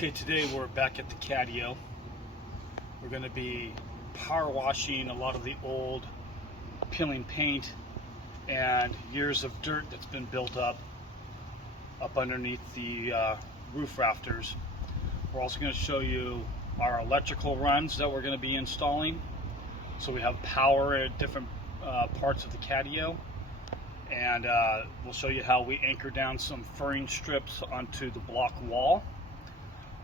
Okay, today we're back at the catio. We're going to be power washing a lot of the old peeling paint and years of dirt that's been built up underneath the roof rafters. We're also going to show you our electrical runs that we're going to be installing. So we have power at different parts of the catio, and we'll show you how we anchor down some furring strips onto the block wall.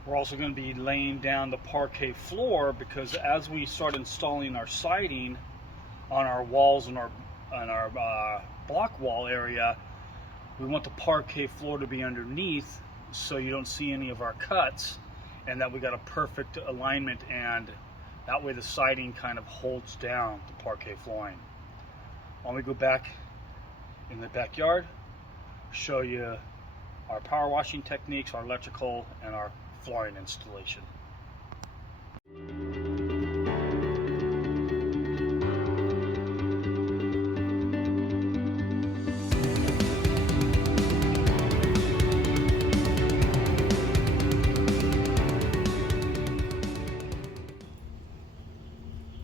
We're also going to be laying down the parquet floor, because as we start installing our siding on our walls and our block wall area, we want the parquet floor to be underneath so you don't see any of our cuts, and that we got a perfect alignment, and that way the siding kind of holds down the parquet flooring. When we go back in the backyard, show you our power washing techniques, our electrical, and our flooring installation.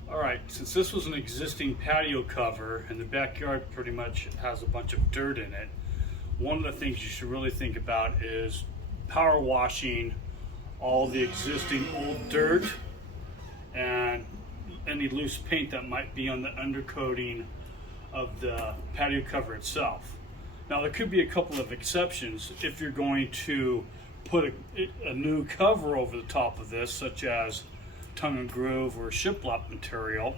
Alright, since this was an existing patio cover and the backyard pretty much has a bunch of dirt in it, one of the things you should really think about is power washing all the existing old dirt and any loose paint that might be on the undercoating of the patio cover itself. Now, there could be a couple of exceptions. If you're going to put a new cover over the top of this, such as tongue and groove or shiplap material,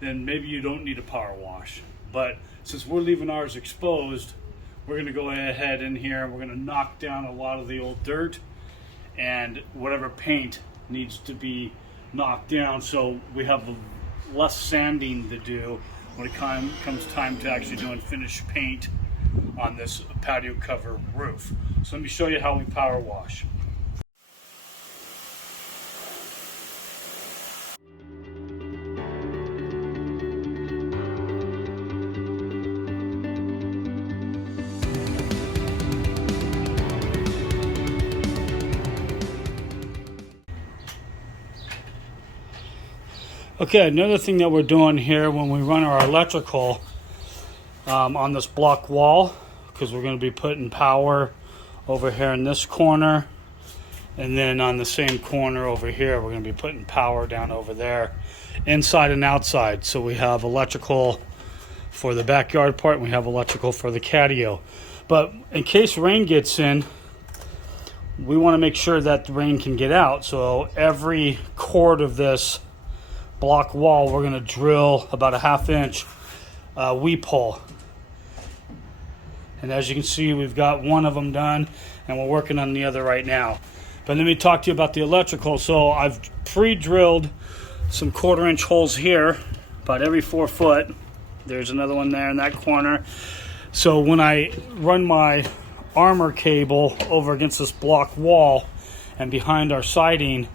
then maybe you don't need a power wash. But since we're leaving ours exposed, we're going to go ahead in here and we're going to knock down a lot of the old dirt and whatever paint needs to be knocked down, so we have less sanding to do when it comes time to actually doing finished paint on this patio cover roof. So let me show you how we power wash. Okay, another thing that we're doing here when we run our electrical on this block wall, because we're going to be putting power over here in this corner, and then on the same corner over here we're going to be putting power down over there, inside and outside. So we have electrical for the backyard part and we have electrical for the catio. But in case rain gets in, we want to make sure that the rain can get out. So every cord of this block wall, we're going to drill about a 1/2 inch weep hole. And as you can see, we've got one of them done and we're working on the other right now. But let me talk to you about the electrical. So I've pre-drilled some 1/4 inch holes here, about every 4 foot. There's another one there in that corner. So when I run my armor cable over against this block wall and behind our siding,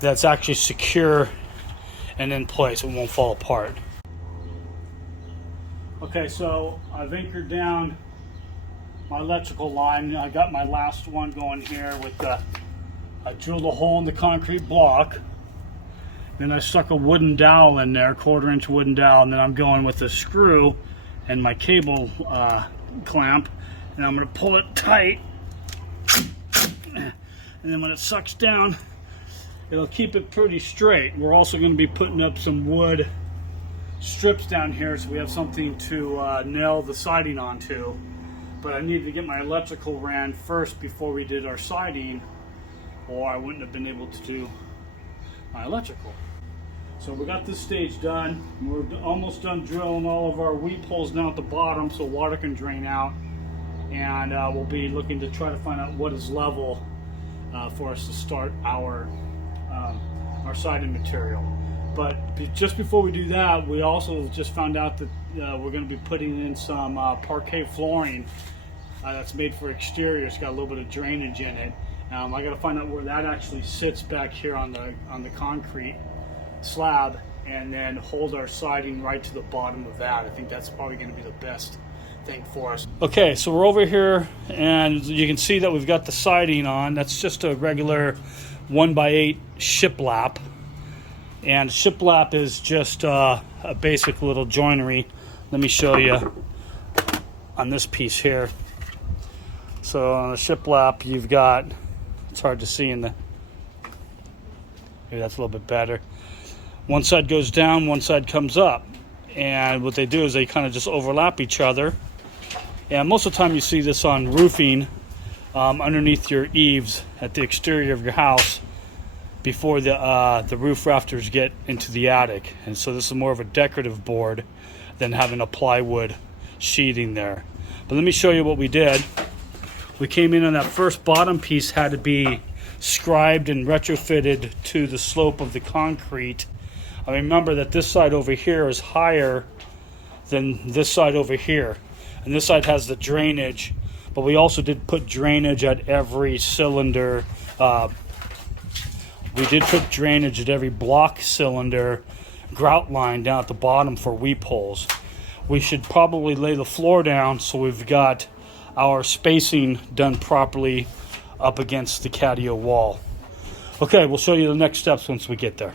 that's actually secure and in place, it won't fall apart. Okay, so I've anchored down my electrical line. I got my last one going here with I drilled a hole in the concrete block. Then I stuck a wooden dowel in there, 1/4 inch wooden dowel, and then I'm going with a screw and my cable clamp, and I'm gonna pull it tight. And then when it sucks down, it'll keep it pretty straight. We're also going to be putting up some wood strips down here so we have something to nail the siding onto. But I needed to get my electrical ran first before we did our siding, or I wouldn't have been able to do my electrical. So we got this stage done. We're almost done drilling all of our weep holes down at the bottom so water can drain out. And we'll be looking to try to find out what is level for us to start our siding material. But just before we do that, we also just found out that we're going to be putting in some parquet flooring that's made for exterior. It's got a little bit of drainage in it. I got to find out where that actually sits back here on the concrete slab, and then hold our siding right to the bottom of that. I think that's probably going to be the best thing for us. Okay, so we're over here, and you can see that we've got the siding on. That's just a regular 1x8 shiplap. And shiplap is just a basic little joinery. Let me show you on this piece here. So on the shiplap, you've got, it's hard to see in the, maybe that's a little bit better. One side goes down, one side comes up. And what they do is they kind of just overlap each other. And most of the time you see this on roofing underneath your eaves at the exterior of your house before the roof rafters get into the attic. And so this is more of a decorative board than having a plywood sheathing there. But let me show you what we did. We came in on that first bottom piece, had to be scribed and retrofitted to the slope of the concrete. I remember that this side over here is higher than this side over here. And this side has the drainage, but we also did put drainage at every cylinder. We did put drainage at every block cylinder grout line down at the bottom for weep holes. We should probably lay the floor down so we've got our spacing done properly up against the catio wall. Okay, we'll show you the next steps once we get there.